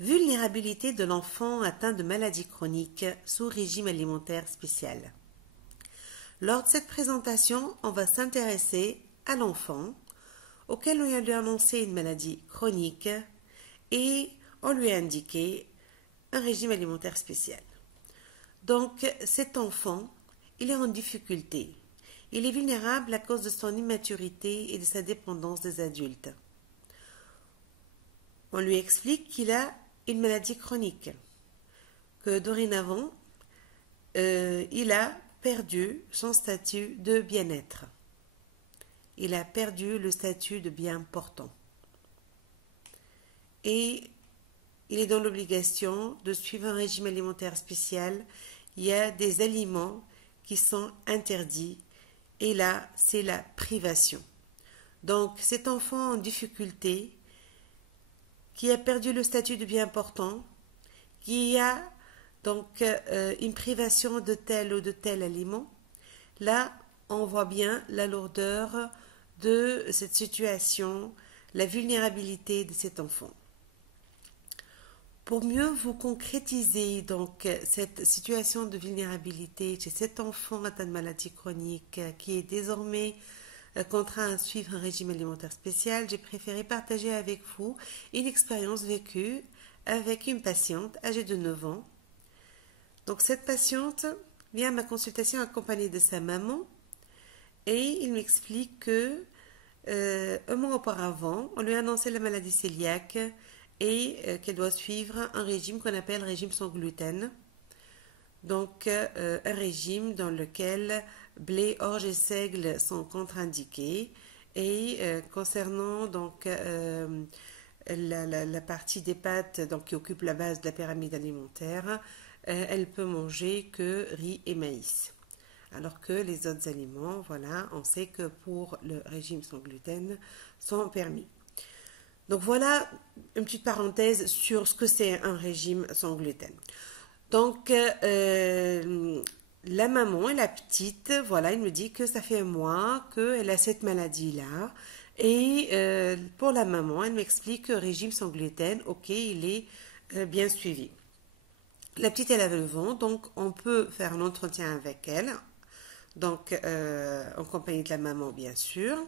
Vulnérabilité de l'enfant atteint de maladies chroniques sous régime alimentaire spécial. Lors de cette présentation, on va s'intéresser à l'enfant auquel on lui a annoncé une maladie chronique et on lui a indiqué un régime alimentaire spécial. Donc cet enfant, il est en difficulté. Il est vulnérable à cause de son immaturité et de sa dépendance des adultes. On lui explique qu'il a une maladie chronique, que dorénavant, il a perdu son statut de bien-être. Il a perdu le statut de bien portant. Et il est dans l'obligation de suivre un régime alimentaire spécial. Il y a des aliments qui sont interdits. Et là, c'est la privation. Donc, cet enfant en difficulté, qui a perdu le statut de bien portant, qui a donc une privation de tel ou de tel aliment, là, on voit bien la lourdeur de cette situation, la vulnérabilité de cet enfant. Pour mieux vous concrétiser donc cette situation de vulnérabilité chez cet enfant atteint de maladie chronique qui est désormais contraint à suivre un régime alimentaire spécial, j'ai préféré partager avec vous une expérience vécue avec une patiente âgée de 9 ans. Donc cette patiente vient à ma consultation accompagnée de sa maman et il m'explique que un mois auparavant, on lui a annoncé la maladie cœliaque et qu'elle doit suivre un régime qu'on appelle régime sans gluten. Donc un régime dans lequel blé, orge et seigle sont contre-indiqués et concernant donc la partie des pâtes donc, qui occupe la base de la pyramide alimentaire, elle peut manger que riz et maïs. Alors que les autres aliments, voilà, on sait que pour le régime sans gluten, sont permis. Donc voilà une petite parenthèse sur ce que c'est un régime sans gluten. Donc la maman et la petite, voilà, elle me dit que ça fait un mois qu'elle a cette maladie-là. Et pour la maman, elle m'explique que régime sans gluten, ok, il est bien suivi. La petite, elle a 9 ans, donc on peut faire un entretien avec elle. Donc, en compagnie de la maman, bien sûr.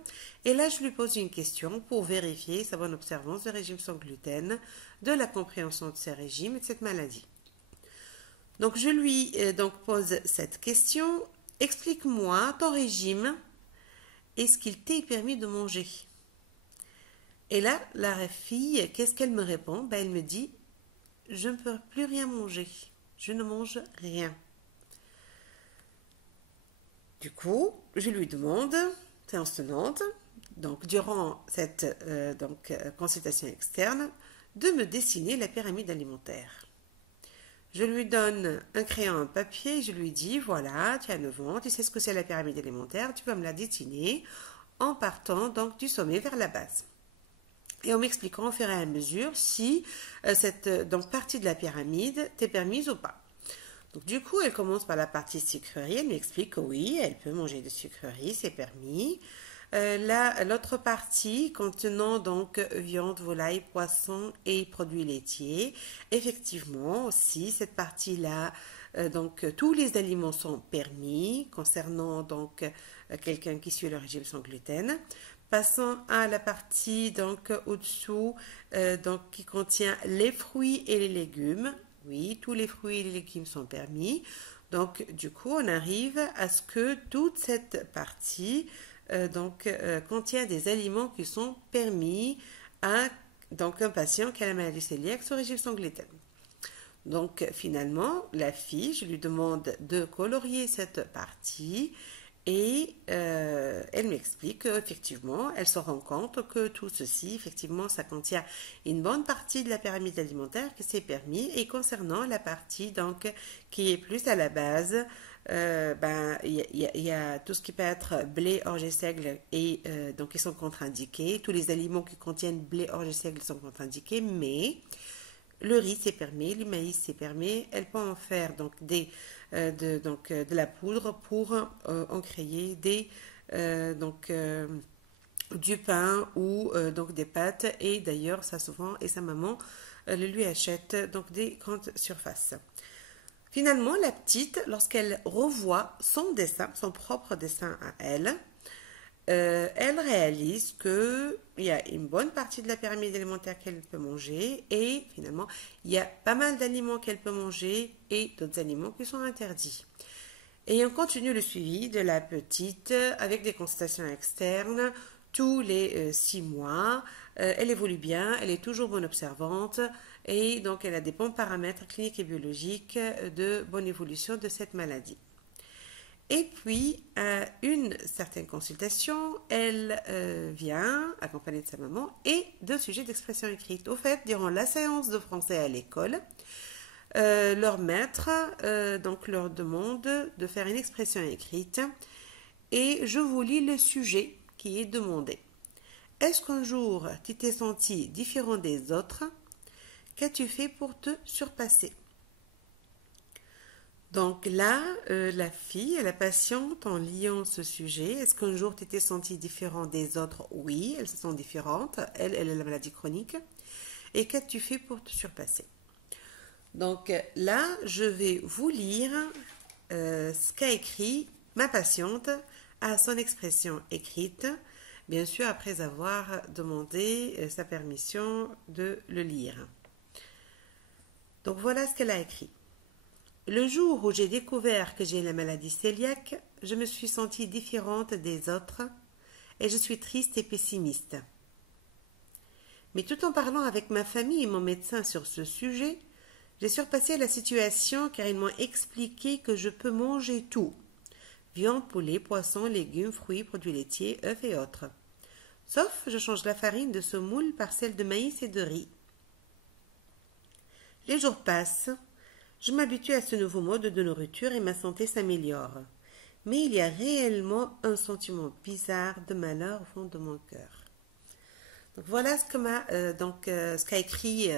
Et là, je lui pose une question pour vérifier sa bonne observance du régime sans gluten, de la compréhension de ces régimes et de cette maladie. Donc, je lui donc pose cette question. Explique-moi ton régime. Est-ce qu'il t'est permis de manger? Et là, la fille, qu'est-ce qu'elle me répond? Elle me dit, je ne peux plus rien manger. Je ne mange rien. Du coup, je lui demande, séance tenante, donc durant cette consultation externe, de me dessiner la pyramide alimentaire. Je lui donne un crayon, un papier, je lui dis, voilà, tu as 9 ans, tu sais ce que c'est la pyramide alimentaire, tu peux me la dessiner en partant donc du sommet vers la base. Et en m'expliquant au fur et à mesure si cette partie de la pyramide t'est permise ou pas. Donc, du coup, elle commence par la partie sucrerie. Elle m'explique que oui, elle peut manger de sucreries, c'est permis. L'autre partie contenant donc viande, volaille, poisson et produits laitiers. Effectivement, aussi, cette partie-là, donc tous les aliments sont permis concernant donc quelqu'un qui suit le régime sans gluten. Passons à la partie donc au-dessous donc qui contient les fruits et les légumes. Oui, tous les fruits et les légumes sont permis. Donc, du coup, on arrive à ce que toute cette partie contient des aliments qui sont permis à donc, un patient qui a la maladie cœliaque sous régime sans gluten. Donc, finalement, la fille, je lui demande de colorier cette partie et elle m'explique qu'effectivement, elle se rend compte que tout ceci, effectivement, ça contient une bonne partie de la pyramide alimentaire qui s'est permis. Et concernant la partie donc qui est plus à la base, y a tout ce qui peut être blé, orge et seigle et donc ils sont contre-indiqués. Tous les aliments qui contiennent blé, orge et seigle sont contre-indiqués, mais le riz c'est permis, le maïs c'est permis. Elle peut en faire donc de la poudre pour en créer des du pain ou donc des pâtes. Et d'ailleurs, ça souvent, et sa maman le lui achète donc des grandes surfaces. Finalement, la petite, lorsqu'elle revoit son dessin, son propre dessin à elle, elle réalise que il y a une bonne partie de la pyramide alimentaire qu'elle peut manger et finalement, il y a pas mal d'aliments qu'elle peut manger et d'autres aliments qui sont interdits. Et on continue le suivi de la petite avec des consultations externes tous les 6 mois. Elle évolue bien, elle est toujours bonne observante et donc elle a des bons paramètres cliniques et biologiques de bonne évolution de cette maladie. Et puis, à une certaine consultation, elle vient accompagnée de sa maman et de sujets d'expression écrite. Au fait, durant la séance de français à l'école, leur maître donc leur demande de faire une expression écrite et je vous lis le sujet qui est demandé. Est-ce qu'un jour tu t'es senti différent des autres? Qu'as-tu fait pour te surpasser? Donc là, la fille, la patiente, en liant ce sujet, est-ce qu'un jour tu t'es sentie différent des autres? Oui, elles se sont différentes. Elle a la maladie chronique. Et qu'as-tu fait pour te surpasser? Donc là, je vais vous lire ce qu'a écrit ma patiente à son expression écrite, bien sûr après avoir demandé sa permission de le lire. Donc voilà ce qu'elle a écrit. Le jour où j'ai découvert que j'ai la maladie cœliaque, je me suis sentie différente des autres et je suis triste et pessimiste. Mais tout en parlant avec ma famille et mon médecin sur ce sujet, j'ai surpassé la situation car ils m'ont expliqué que je peux manger tout. Viande, poulet, poisson, légumes, fruits, produits laitiers, œufs et autres. Sauf je change la farine de semoule par celle de maïs et de riz. Les jours passent. Je m'habitue à ce nouveau mode de nourriture et ma santé s'améliore. Mais il y a réellement un sentiment bizarre de malheur au fond de mon cœur. Donc voilà ce qu'a écrit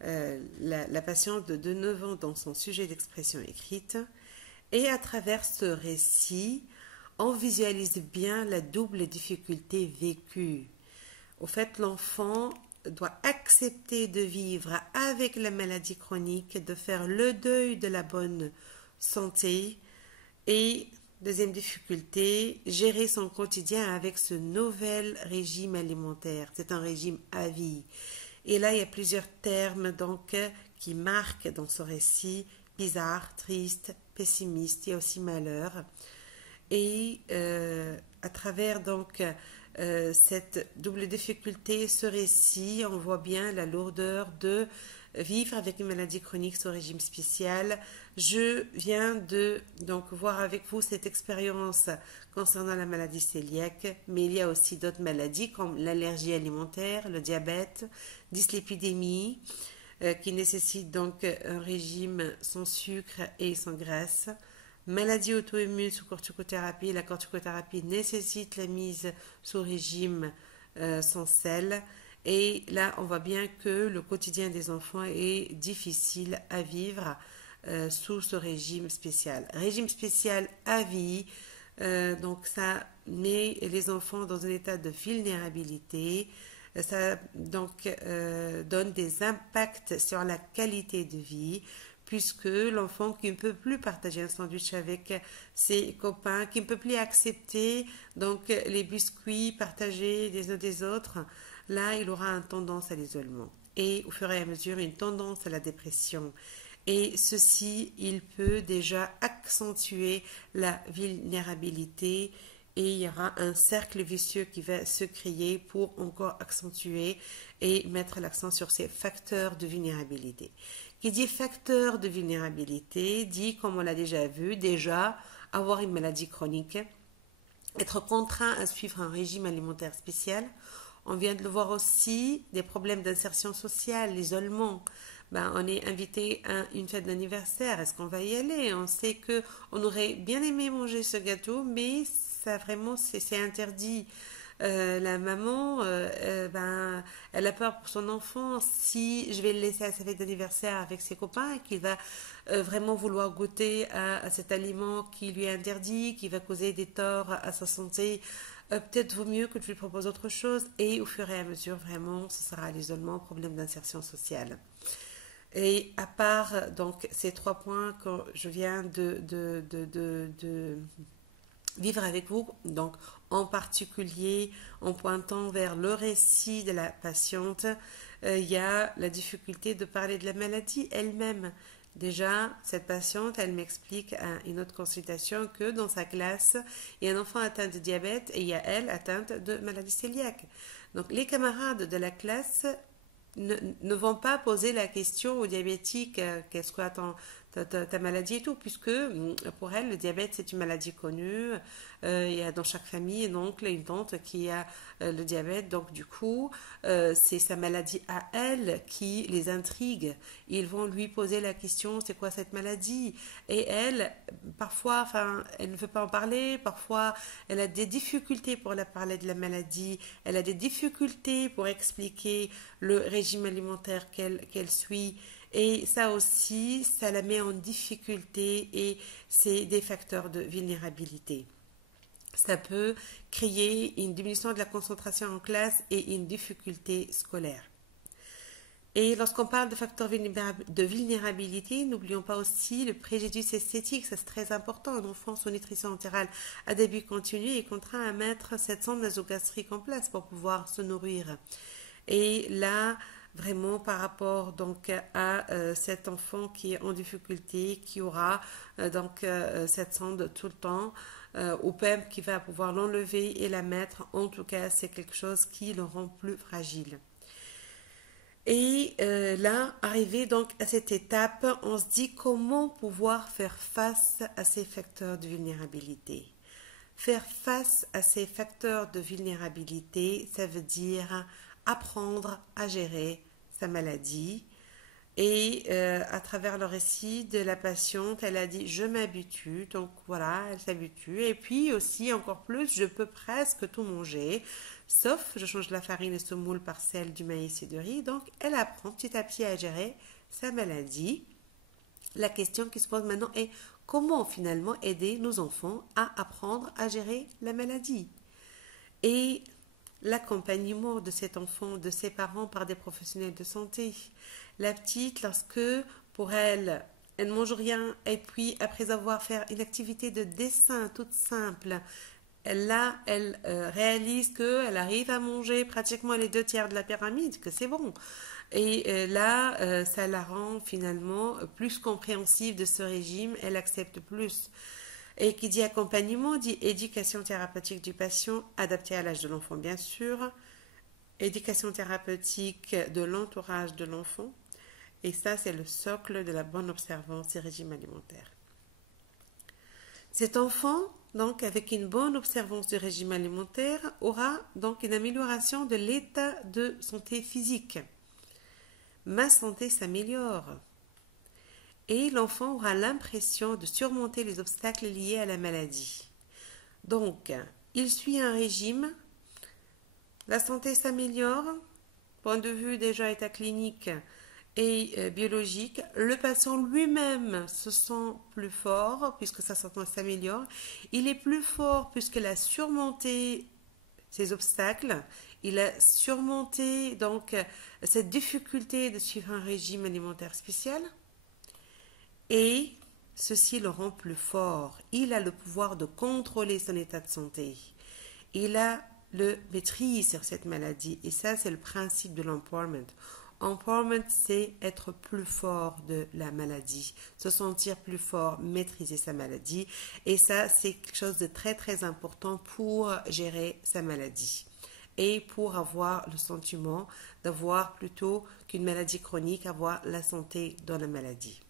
la patiente de 9 ans dans son sujet d'expression écrite. Et à travers ce récit, on visualise bien la double difficulté vécue. Au fait, l'enfant doit accepter de vivre avec la maladie chronique, de faire le deuil de la bonne santé et, deuxième difficulté, gérer son quotidien avec ce nouvel régime alimentaire. C'est un régime à vie. Et là, il y a plusieurs termes donc qui marquent dans ce récit: bizarre, triste, pessimiste, il y a aussi malheur. Et à travers donc cette double difficulté, ce récit, on voit bien la lourdeur de vivre avec une maladie chronique sous régime spécial. Je viens de donc voir avec vous cette expérience concernant la maladie cœliaque, mais il y a aussi d'autres maladies comme l'allergie alimentaire, le diabète, dyslipidémie, qui nécessitent donc un régime sans sucre et sans graisse. Maladie auto-immune sous corticothérapie. La corticothérapie nécessite la mise sous régime sans sel. Et là, on voit bien que le quotidien des enfants est difficile à vivre sous ce régime spécial. Régime spécial à vie, donc ça met les enfants dans un état de vulnérabilité. Ça donc donne des impacts sur la qualité de vie, puisque l'enfant qui ne peut plus partager un sandwich avec ses copains, qui ne peut plus accepter donc les biscuits partagés des uns des autres, là il aura une tendance à l'isolement et au fur et à mesure une tendance à la dépression. Et ceci, il peut déjà accentuer la vulnérabilité et il y aura un cercle vicieux qui va se créer pour encore accentuer et mettre l'accent sur ces facteurs de vulnérabilité. Qui dit facteur de vulnérabilité dit, comme on l'a déjà vu, déjà avoir une maladie chronique, être contraint à suivre un régime alimentaire spécial. On vient de le voir aussi, des problèmes d'insertion sociale, l'isolement. On est invité à une fête d'anniversaire, est-ce qu'on va y aller? On sait qu'on aurait bien aimé manger ce gâteau, mais ça vraiment c'est interdit. La maman, elle a peur pour son enfant si je vais le laisser à sa fête d'anniversaire avec ses copains et qu'il va vraiment vouloir goûter à cet aliment qui lui est interdit, qui va causer des torts à sa santé peut-être vaut mieux que je lui propose autre chose. Et au fur et à mesure, vraiment, ce sera l'isolement, problème d'insertion sociale. Et à part donc ces 3 points que je viens de vivre avec vous, donc en particulier en pointant vers le récit de la patiente, il y a la difficulté de parler de la maladie elle-même. Déjà, cette patiente, elle m'explique à une autre consultation que dans sa classe, il y a un enfant atteint de diabète et il y a elle atteinte de maladie cœliaque. Donc les camarades de la classe ne vont pas poser la question aux diabétiques qu'est-ce que ta maladie et tout, puisque pour elle, le diabète, c'est une maladie connue. Il y a dans chaque famille un oncle et une tante qui a le diabète. Donc, du coup, c'est sa maladie à elle qui les intrigue. Ils vont lui poser la question, c'est quoi cette maladie? Et elle, parfois, enfin, elle ne veut pas en parler. Parfois, elle a des difficultés pour la parler de la maladie. Elle a des difficultés pour expliquer le régime alimentaire qu'elle suit. Et ça aussi, ça la met en difficulté et c'est des facteurs de vulnérabilité. Ça peut créer une diminution de la concentration en classe et une difficulté scolaire. Et lorsqu'on parle de facteurs de vulnérabilité, n'oublions pas aussi le préjudice esthétique, c'est très important. Un enfant sous nutrition entérale à début continu est contraint à mettre cette sonde nasogastrique en place pour pouvoir se nourrir. Et là, vraiment par rapport donc à cet enfant qui est en difficulté, qui aura cette sonde tout le temps, au PEM qui va pouvoir l'enlever et la mettre, en tout cas c'est quelque chose qui le rend plus fragile. Et là, arrivé donc à cette étape, on se dit comment pouvoir faire face à ces facteurs de vulnérabilité. Faire face à ces facteurs de vulnérabilité, ça veut dire apprendre à gérer sa maladie. Et à travers le récit de la patiente, elle a dit je m'habitue, donc voilà, elle s'habitue. Et puis aussi, encore plus, je peux presque tout manger, sauf je change la farine et semoule par celle du maïs et du riz. Donc elle apprend petit à petit à gérer sa maladie. La question qui se pose maintenant est comment finalement aider nos enfants à apprendre à gérer la maladie? Et l'accompagnement de cet enfant, de ses parents par des professionnels de santé. La petite, lorsque pour elle, elle ne mange rien et puis après avoir fait une activité de dessin toute simple, elle réalise qu'elle arrive à manger pratiquement les 2 tiers de la pyramide, que c'est bon. Et là, ça la rend finalement plus compréhensive de ce régime, elle accepte plus. Et qui dit accompagnement dit éducation thérapeutique du patient, adaptée à l'âge de l'enfant bien sûr, éducation thérapeutique de l'entourage de l'enfant, et ça c'est le socle de la bonne observance des régimes alimentaires. Cet enfant, donc avec une bonne observance du régime alimentaire, aura donc une amélioration de l'état de santé physique. Ma santé s'améliore. Et l'enfant aura l'impression de surmonter les obstacles liés à la maladie. Donc, il suit un régime, la santé s'améliore, point de vue déjà état clinique et biologique. Le patient lui-même se sent plus fort puisque sa santé s'améliore. Il est plus fort puisqu'il a surmonté ces obstacles. Il a surmonté donc cette difficulté de suivre un régime alimentaire spécial. Et ceci le rend plus fort. Il a le pouvoir de contrôler son état de santé. Il a le maîtrise sur cette maladie. Et ça, c'est le principe de l'empowerment. Empowerment, c'est être plus fort de la maladie, se sentir plus fort, maîtriser sa maladie. Et ça, c'est quelque chose de très, très important pour gérer sa maladie. Et pour avoir le sentiment d'avoir plutôt qu'une maladie chronique, avoir la santé dans la maladie.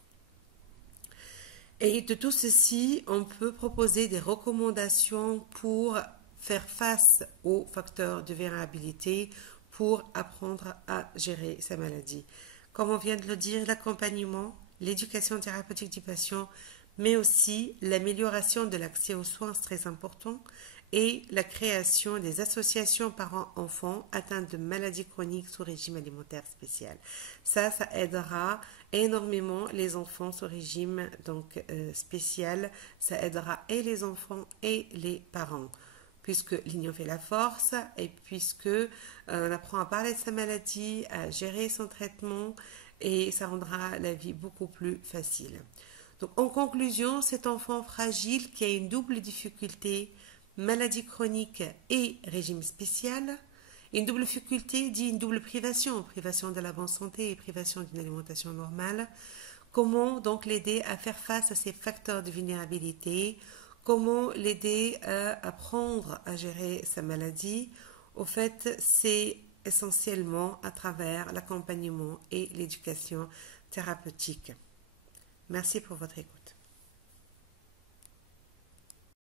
Et de tout ceci, on peut proposer des recommandations pour faire face aux facteurs de vulnérabilité, pour apprendre à gérer sa maladie. Comme on vient de le dire, l'accompagnement, l'éducation thérapeutique du patient, mais aussi l'amélioration de l'accès aux soins, c'est très important, et la création des associations parents-enfants atteints de maladies chroniques sous régime alimentaire spécial. Ça aidera énormément les enfants sous régime spécial. Ça aidera et les enfants et les parents, puisque l'union fait la force et puisque on apprend à parler de sa maladie, à gérer son traitement et ça rendra la vie beaucoup plus facile. Donc en conclusion, cet enfant fragile qui a une double difficulté, maladie chronique et régime spécial, une double difficulté dit une double privation, privation de la bonne santé et privation d'une alimentation normale. Comment donc l'aider à faire face à ces facteurs de vulnérabilité? Comment l'aider à apprendre à gérer sa maladie? Au fait, c'est essentiellement à travers l'accompagnement et l'éducation thérapeutique. Merci pour votre écoute.